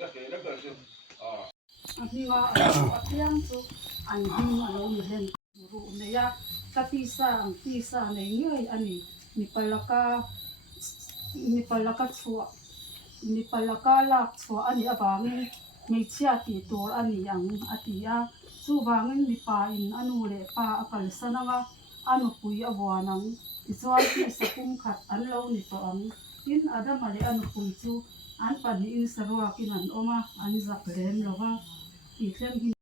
ก็เสร็จแล้วก็สินี่ว่าเที่ยงสุอันนี้มาลงเล่นรู้เนี่ยถ้าที่สร้างในเงี้ยอันนี้มีปลากาชัวมีปลากาลักชัวอันนี้บางมีเชี่ยตีตัวอันนี้อย่างอติยาสู้บางมีปลาอินอันนู้นเลยปลาอัลสนะว่าอันนู้นปุยอวานังที่ส่วนที่สกุลขัดอันเรานี่ตัวอินอาดามาเลยอันนู้นปุยจูอันปนอินสระวากินันออกมาอันจับเล่นแล้วว่าอีกเรื่อง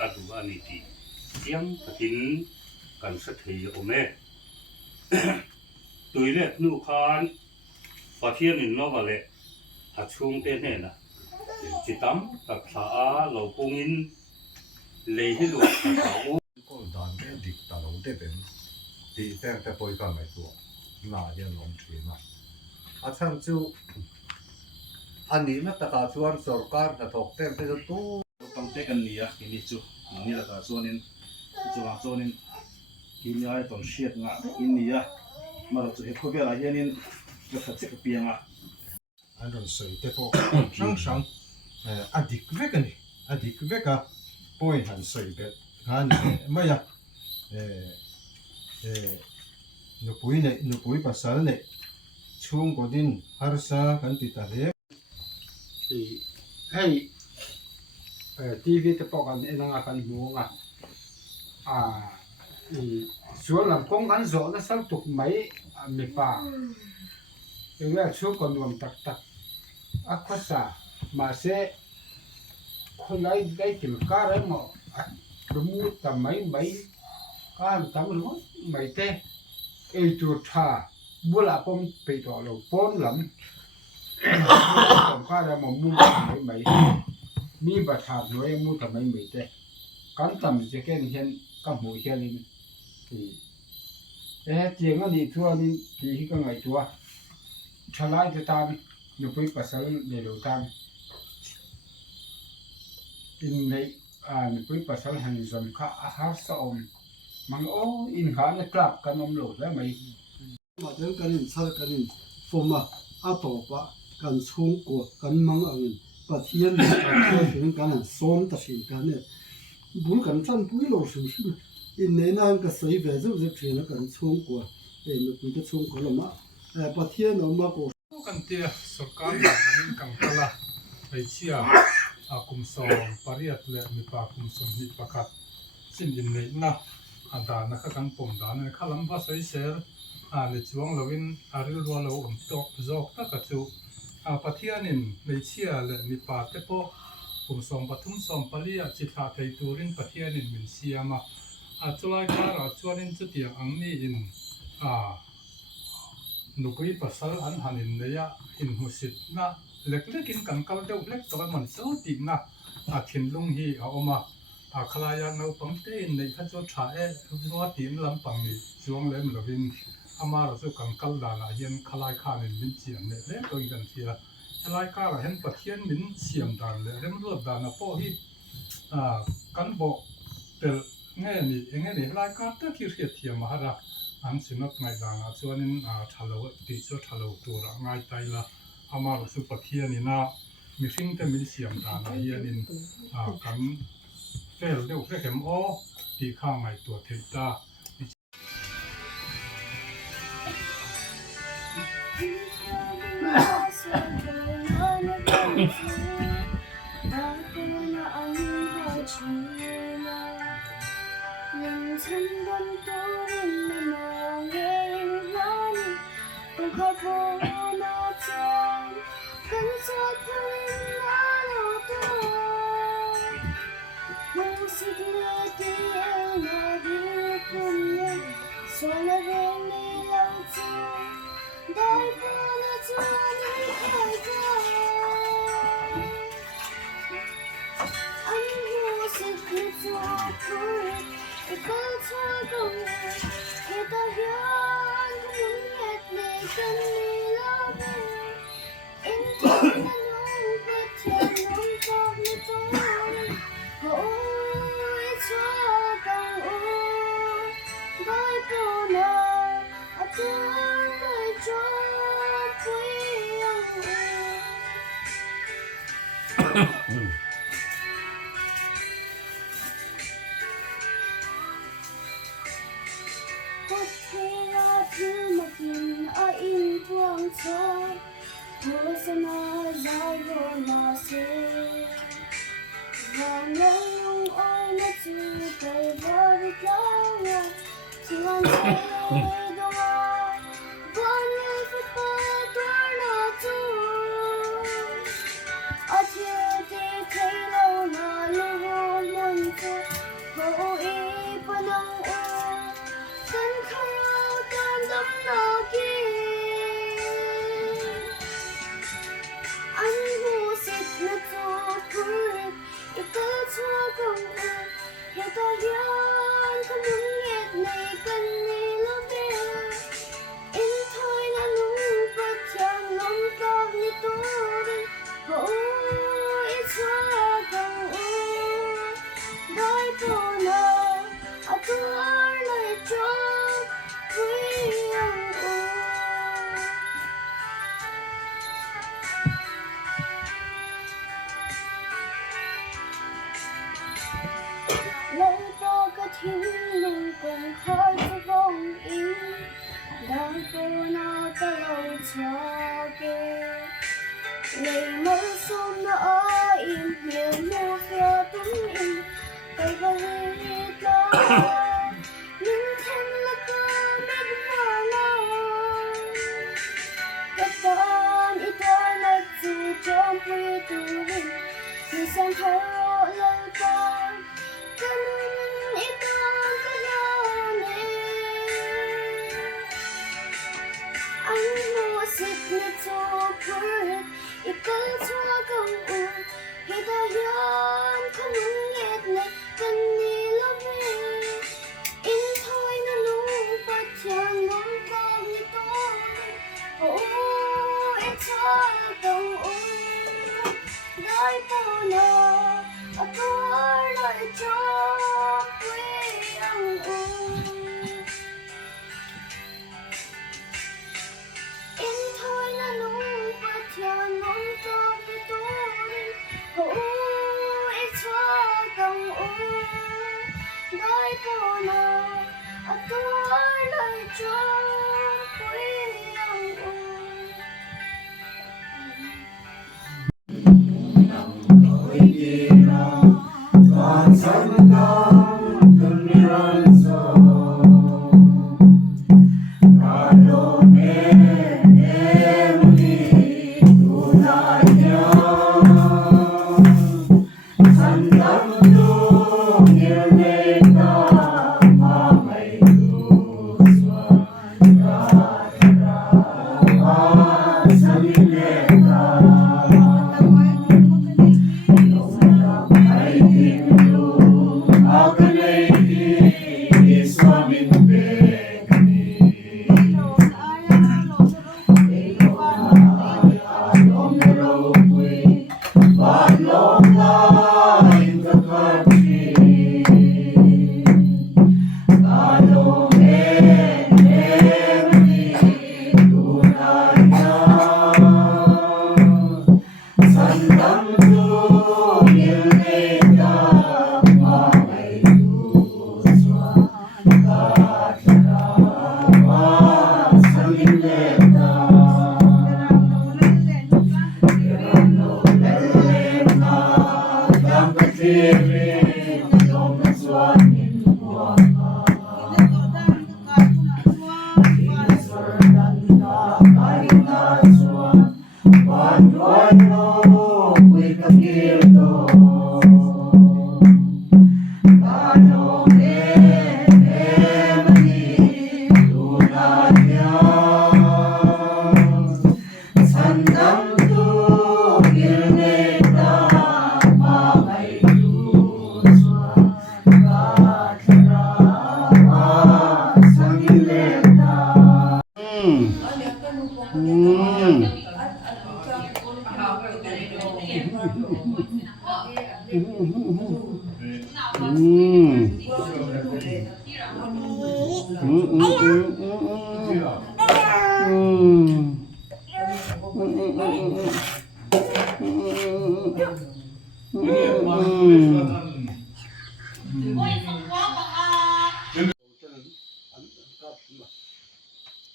adu aniti yang takin kan sathei ome tuile nu khan pathian in novale achung te ne na chitam takha a lo pungin lehi lu ta u ko dan te dik ta lo te pen ti ter te poi ka mai tu na ya lom thri ma acham chu ani na ta ka chuan sarkar na thok te te tu pangte kan nia ini chu ni la ka chuanin chuanin kinya ai ton shiat nga inia mar chu he khobela hianin ka khache pianga an ron sei te po sang adik veka point han sei bet han maya no pui pasal ne chung godin harsa kan ti ta le hey TV te pok an enanga kan muanga sual lam kong kan zo na sal tuk mai mi pa engla chu kon wam tak akhasa ma se khulai dai kim ka ra mo rumu ta mai kan tam lu mai te e tu tha bula pom pe to lo pon lam kom ka ra mo mu maiมีบัตรหน่วยมูทำไมไม่ได้การทำจะแค่นี้เห็นกับหมูแค่นี้เจียงอันนี้ทั่วนี้ที่ก็ไงตัวชลายจะตามอยู่ไปภาษาเดือดตามอินในอยู่ไปภาษาหันจนข้าอาหารสมมันโอ้อินขาในกลับกันนมโหลดแล้วไหมมาเดินกันสารกันฟอมาอาตบะกันชุ่งกัวกันมังอันปะเทียนกันถึงกันซ้อมตัดสินกันเนี่ยบุญกันท่านผู้หลงสูงสุดอินในนั้นก็ใส่แบบจะเทียนกันชุ่งกัวมันคุยจะชุ่งกัวละมาปะเทียนออกมาก็กันเตียสกัดมันกังกะละไปเชียคุมสองปริยัติและมีปาคุมสมหิปะคัดสิ้นอินในนะอันดานะกันปมดานข้าลำบากใส่เสือในช่วงเราวินอาริลวัวเราตกจอกตะกัดจูปะเทียนินในเชียและมีปาเตโปคุมสองปทุมสองปริยัติจิตาไทตูรินปะเทียนินมินเชียมาจุลายการจวนนินจุดเดียงอังนี้อินนุกุยภาษาอันหันินเนียอินหุสิตนะเล็กๆกินกันเกาเดียวเล็กตัวมันสู้ตินะถินลุงฮีเอามาขลายางเอาปังเต้นในขั้นจุดฉายรัวตีนลำปังนี่ช่วงเล่มเราวิน ama ra su kan kal da la hian khalai khan in min chiam le le ko kan thia khalai ka ra hen pathian min siam dan le rem ruat dan na po hi kan bo tel nge ni khalai ka ta ki riat thia ma ra an sinop ngai da nga chuanin thalo ti chu thalo tu ra ngai tai la ama ra su pathian ni na mi fing te min siam dan na hian in kan fel deuh fe kem o ti khang ngai tu thei ta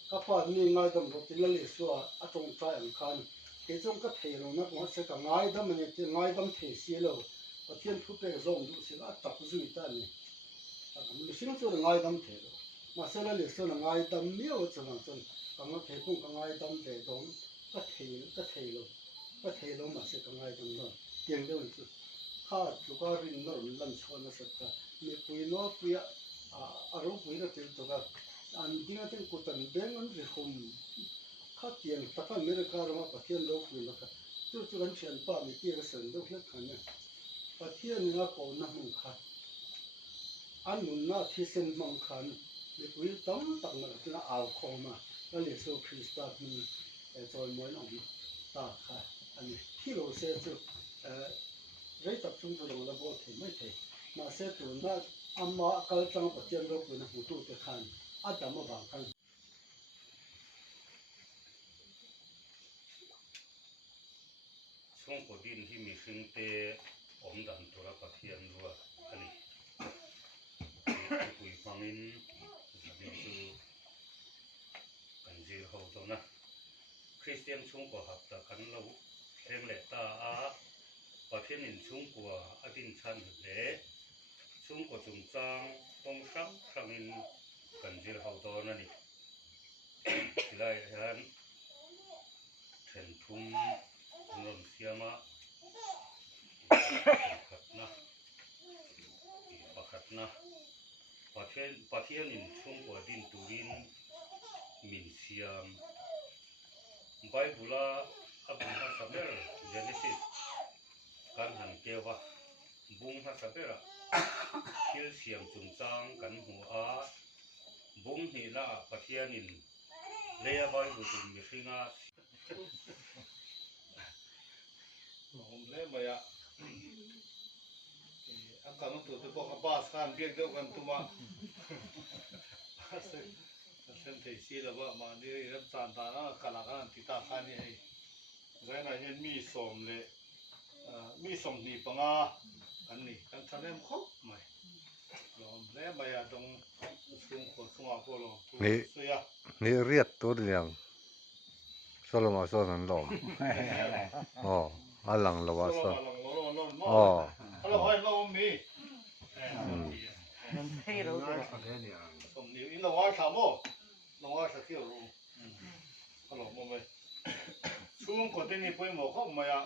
ก็พอนี่ง่ายดำรถที่ละเลสัวอาตรงใจอันคันเอจงก็เทลงนักว่าเสกง่ายดำมันจะง่ายดำเทเสียแล้วพอเทียนทุบไปส่งดูสิว่าตักจุยตานี่มันสิ่งที่ง่ายดำเทลมาเสละเลสัวง่ายดำเนี่ยว่าจะมันจนกำลังเทปุ่งง่ายดำเทตรงก็เทลงมาเสกง่ายดำนั่นเกี่ยงเดียวจุดข้าลูกรินนรลันชวนสักการมีปุยน้อปุยอารมณ์ปุยระเทลตัวก็อันที่นั่นกูตันเบงมันจะคมข้าเตียนตะกันเมริกาเรามาปะเทียนโลกนี่นะครับจุดกันเชียนป้ามีเกี่ยวกับเส้นโลกเล็กขันเนี่ยปะเทียนนี่นะโกนะมังคันอันนู้นนะที่เส้นมังคันมีปุยตั้งนะที่น่าเอาคอมาแล้วเรียกว่าคริสต์มีจอยมวยน้องตาค่ะอันนี้ที่เราเสียจุดเรื่องตัดชุมชนเราบอกถึงไม่ถึงมาเสียตัวนั้นอามาการจังปะเทียนโลกนี่นะหูตู้จะขันอาจจะมาบางครั้งช่วงกดินที่มีซึ่งเตอมดันตัวปะเทียนรัวอันนี้คุยฟังอินนี่คือกันจีเขาตัวนะคริสเตียนช่วงกว่าหับตะกันเราเร่งเล็ตาปะเทียนอินช่วงกว่าอดินชันเล่ช่วงกว่าจุงจางต้องซ้ำครั้งอินกันจีเขาตัวนั่นนี่ที่ไรเห็นเห็นทุ่มนนเสียมาขัดนะขัดนะปะเทียนอินช่วงกว่าดินตูรินมินเซียมไบเบิลอับดุลฮัสเบร์เจเนซิสกันหันเกวะบุงฮัสเบร์คิลเสียมจุงจางกันหัวบุงนี่ละปะเทียนินเลียไบเบิลตุมิฟิงาผมเล่นไปอ่ะอาการมันตัวที่พวกบ้าสกันเบียดเดียวกันตัวมาเส้นที่สีแล้วว่ามาดีรับจานตานะกลางกันติดตาขันนี่ไงนะเห็นมีสมเลยมีสมนี่ปังอ่ะอันนี้กันทะเลมครบไหมเราเล่นไปอ่ะตรงสุ่งคนสุ่งอ่ะพวกเรานี่เรียดตัวเดียวสโลมาโซนันลมอ๋ออลังละวะซะอ๋อเราให้เรามีมันให้เราตัวสมนี่อินเราว่าสามโมเราว่าสักเที่ยวรู้เราโมไม่ช่วงก่อนที่นี่ไปหมอเขาไม่อ่ะ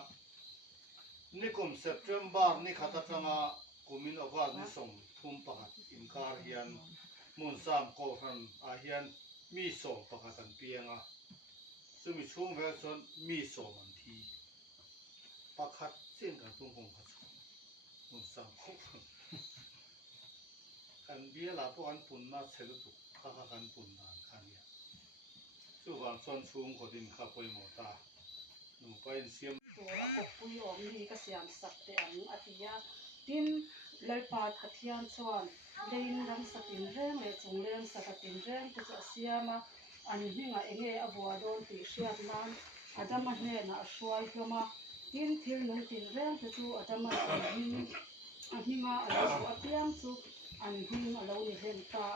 นี่กุมเซปเทมเบอร์นี่ขัดจังอ่ะกุมินอวานี่ส่งทุ่มปะอินคาร์เฮียนมุนซามโคฟันอาเฮียนมีส่งปะกันเปียงอ่ะซึ่งมีช่วงเวลามีส่งมันทีปะคัดเส้นกันตรงของขัดมุนซามโคฟันกันเบี้ยลาพวกอันปุ่นมาเสร็จตุกข้ากันปุ่นนานคันเนี่ยส่วนส่วนช่วงก่อนที่ข้าไปหมอตาหนูไปเสียมตัวกบปุยอมนี่ก็เสียมสักแต่อันอธิยาดินเลยปาดขัดยันส่วนเดินรังสตินเร่งเลยจงเร่งสตินเร่งก็จะเสียมาอันนี้ไงเงี้ยอบัวโดนตีเสียดนั้นอาจจะมาเห็นนะช่วยก็มาดินที่ลงตินเร่งก็จูอาจจะมาอันนี้มาอะไรก็เตรียมจูอันนี้เราเห็นตา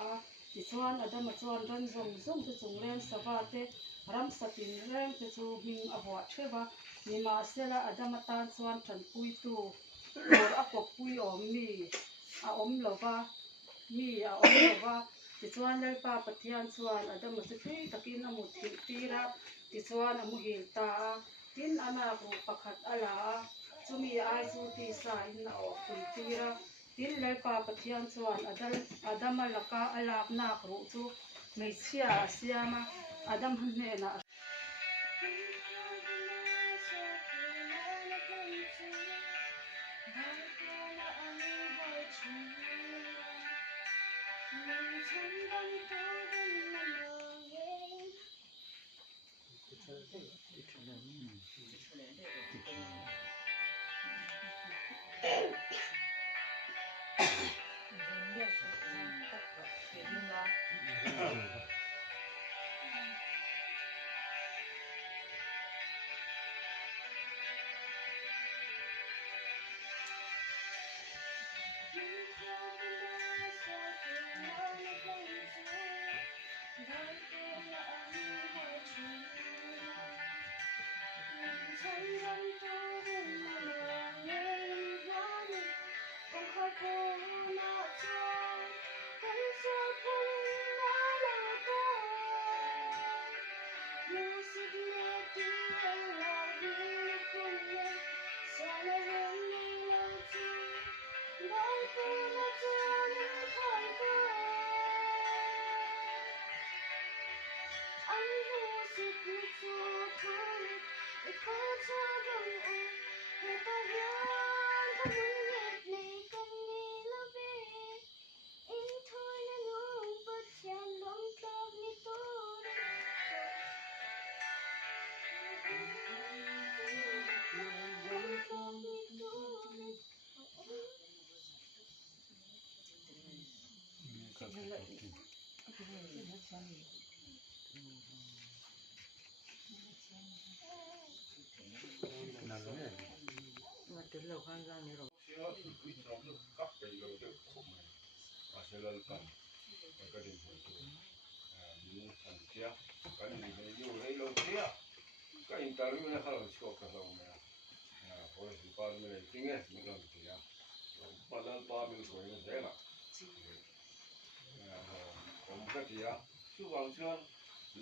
ที่ส่วนอาจจะมาส่วนรันจงจะจงเร่งสวัสดิ์รังสตินเร่งก็จูหิงอบัวเชื่อว่านี่มาเสียละอาจจะมาตานส่วนฉันปุยตูโดนอักปุยอมนี่อมเหลว่ามีอมเหลว่าที่ส่วนเลยป้าปฏิญาณส่วนอาจจะมาสุดที่ตะกินอมุทิตีระที่ส่วนอมุหิตากินอนาคตประคัดอะไรจะมีอายุที่สายน่าอกคุยตีระกินเลยป้าปฏิญาณส่วนอาจจะมาลักกะอลากนักรู้จูไม่เสียมาอาจจะมันเนี่ยนะ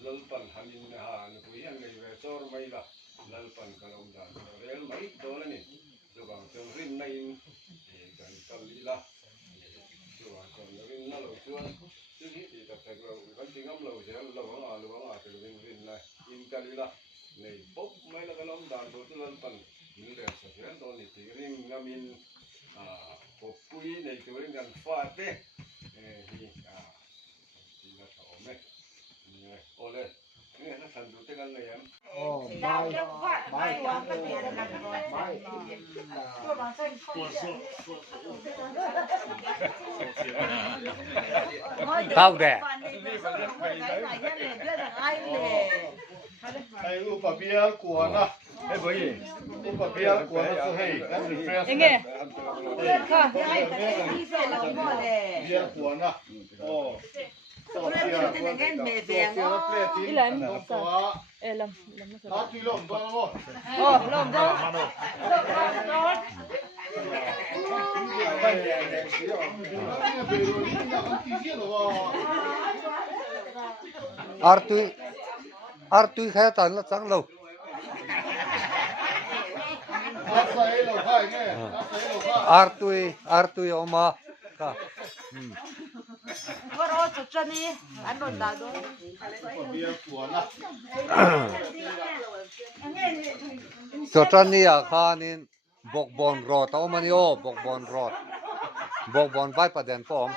lalpan hanin na ha na puyan na resor may la lalpan kalong dan real mai dola ni subang tong rin na in dan kalila subang tong rin na lo chuan sige ti ta ta lo kan tingam lo je lo ang te rin na in kalila nei pop mai la kalong dan do tu lalpan ni le sa jan do ni ti ring ngamin pop pui nei tu ring kan fa te hi ti la ta ome ole ni na san du te kan le yan เข้าแดด Hey, upa biar kuana. Hey, boy. Upa biar kuana so hey, kan refresh. Inge. Biar kuana. Oh. Ilan so. Lam. Hati lom to mo. Oh, lom to. Artui khatan la chang lo Artui oma ka Varo chuchani anon da do. Chotrani a khanin bokbon rot omani o bokbon rot bokbon vai pa den pom